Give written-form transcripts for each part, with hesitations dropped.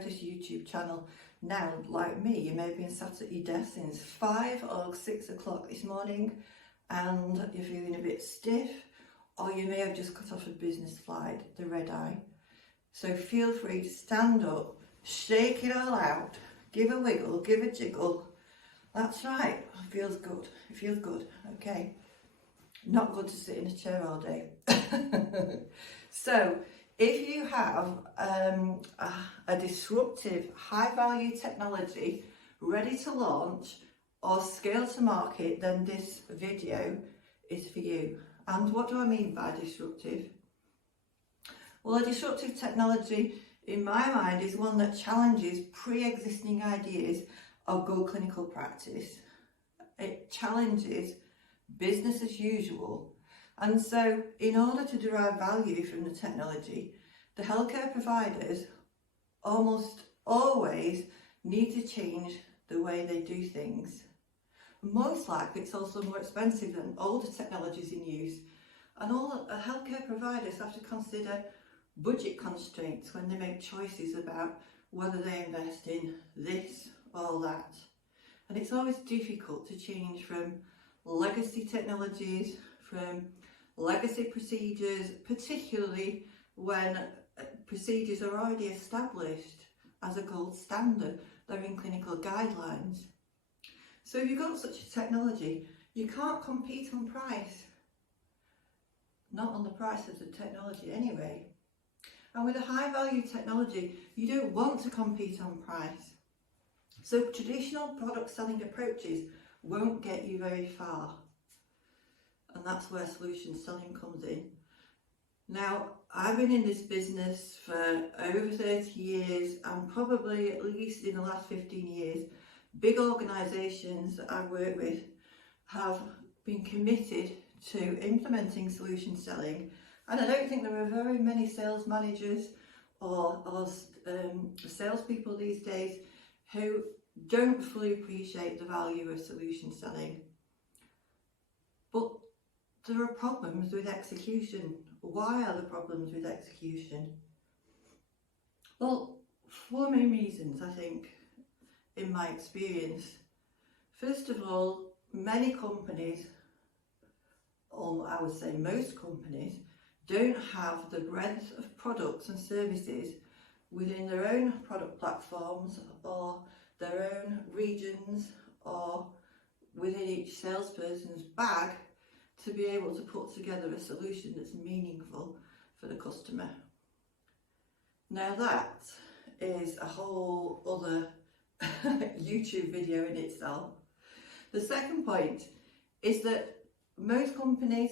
subscribe to this YouTube channel now, like me, you may have been sat at your desk since 5 or 6 o'clock this morning and you're feeling a bit stiff, or you may have just cut off a business flight, the red eye. So feel free to stand up, shake it all out, give a wiggle, give a jiggle. That's right, it feels good, it feels good, okay. Not good to sit in a chair all day. So, if you have a disruptive, high-value technology ready to launch or scale to market, then this video is for you. And what do I mean by disruptive? Well, a disruptive technology, in my mind, is one that challenges pre-existing ideas of good clinical practice. It challenges business as usual. And so, in order to derive value from the technology, the healthcare providers almost always need to change the way they do things. Most likely, it's also more expensive than older technologies in use. And all healthcare providers have to consider budget constraints when they make choices about whether they invest in this or that. And it's always difficult to change from legacy technologies, from legacy procedures, particularly when procedures are already established as a gold standard. They're in clinical guidelines. So if you've got such a technology, you can't compete on price. Not on the price of the technology anyway. And with a high value technology, you don't want to compete on price. So traditional product selling approaches won't get you very far. And that's where solution selling comes in. Now, I've been in this business for over 30 years, and probably at least in the last 15 years, big organisations that I've worked with have been committed to implementing solution selling. And I don't think there are very many sales managers or salespeople these days who don't fully appreciate the value of solution selling. But there are problems with execution. Why are there problems with execution? Well, 4 main reasons, I think, in my experience. First of all, many companies, or I would say most companies, don't have the breadth of products and services within their own product platforms or their own regions or within each salesperson's bag to be able to put together a solution that's meaningful for the customer. Now that is a whole other YouTube video in itself. The second point is that most companies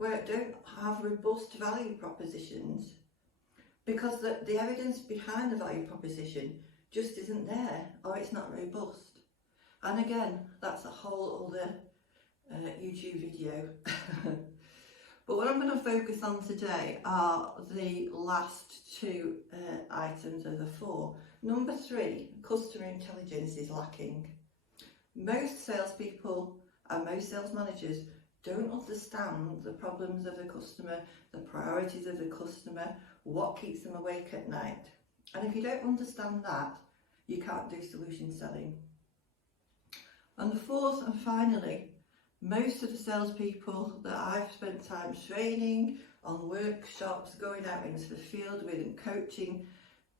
don't have robust value propositions because the evidence behind the value proposition just isn't there, or it's not robust. And again, that's a whole other YouTube video. But what I'm going to focus on today are the last 2 items of the 4. Number 3, customer intelligence is lacking. Most salespeople and most sales managers don't understand the problems of the customer, the priorities of the customer, what keeps them awake at night. And if you don't understand that, you can't do solution selling. And the 4th and finally, most of the salespeople that I've spent time training, on workshops, going out into the field with and coaching,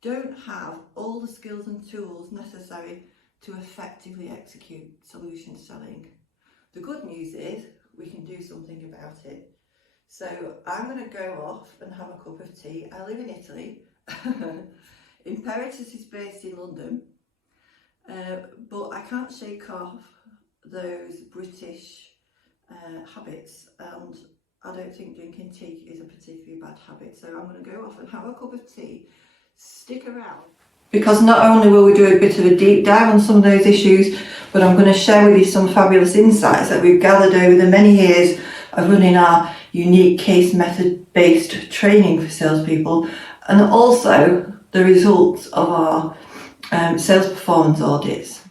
don't have all the skills and tools necessary to effectively execute solution selling. The good news is we can do something about it. So I'm going to go off and have a cup of tea. I live in Italy. Imperatus is based in London, but I can't shake off those British habits, and I don't think drinking tea is a particularly bad habit. So I'm going to go off and have a cup of tea. Stick around, because not only will we do a bit of a deep dive on some of those issues, but I'm going to share with you some fabulous insights that we've gathered over the many years of running our unique case method based training for salespeople, and also the results of our sales performance audits.